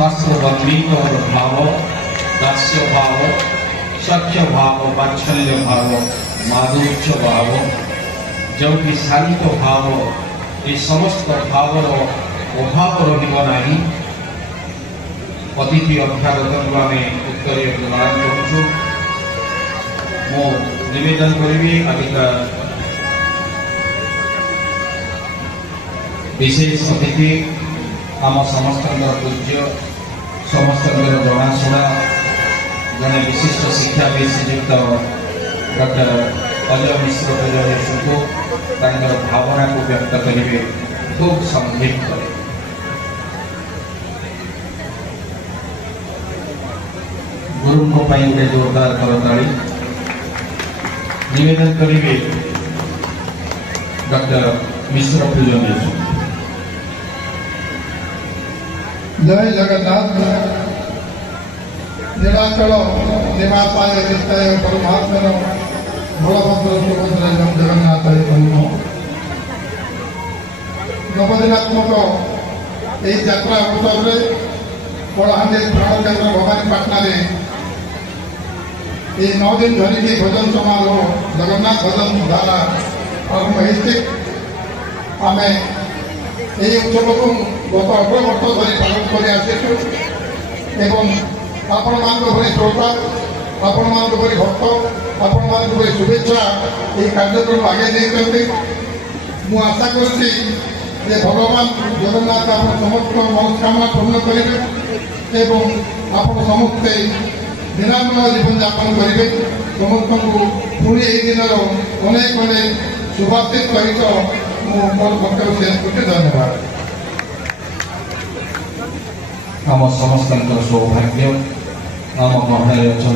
शास्त्रवन्दित भाव, दास्य भाव, सख्य भाव, वात्सल्य भाव, माधुर्य भाव, जो कि शांत भाव, ये समस्त भावर अभाव रहा। अतिथि अभ्यागत आम उत्तर प्रदान करूँ। मो निवेदन करी आदिका विशेष अतिथि आम समस्त पूज्य समस्त जनाशुना जड़े विशिष्ट शिक्षाविद श्रीजुक्त डॉक्टर अजय मिश्र को भावना को व्यक्त करेंगे खूब संक्षिप्त। गुरु गोटे जोरदार करताड़ी निवेदन करेंगे डॉक्टर मिश्र पूजन। जय जगन्नाथ। नीलाचल निवासाय नित्याय परमात्मन बलभद्र सुभद्र जगन्नाथ कहूँ। नवदिनात्मक यही यात्रा अवसर में कलाहांडी प्राण केन्द्र भवानीपाटना ये 9 दिन धरिकी भजन समारोह जगन्नाथ भजन धारा आरंभ होती। आम यही उत्सव को गत 18 वर्ष धरी पालन कर आसु एवं आपण मान श्रोता आपण मान भक्त आपण मान शुभेच्छा ये कार्यक्रम आगे नहीं। मु आशा करुच्ची भगवान जगन्नाथ आप समस्त मनोकामना पूर्ण करेंगे एवं आप समस्ते निरामय जीवन यापन करेंगे। समस्त को पुणी दिन अनेक अनेक शुभाशीष सहित मोर वक्तव्य शेष करते धन्यवाद। आम समस्त सौभाग्य आम गहन अच्छा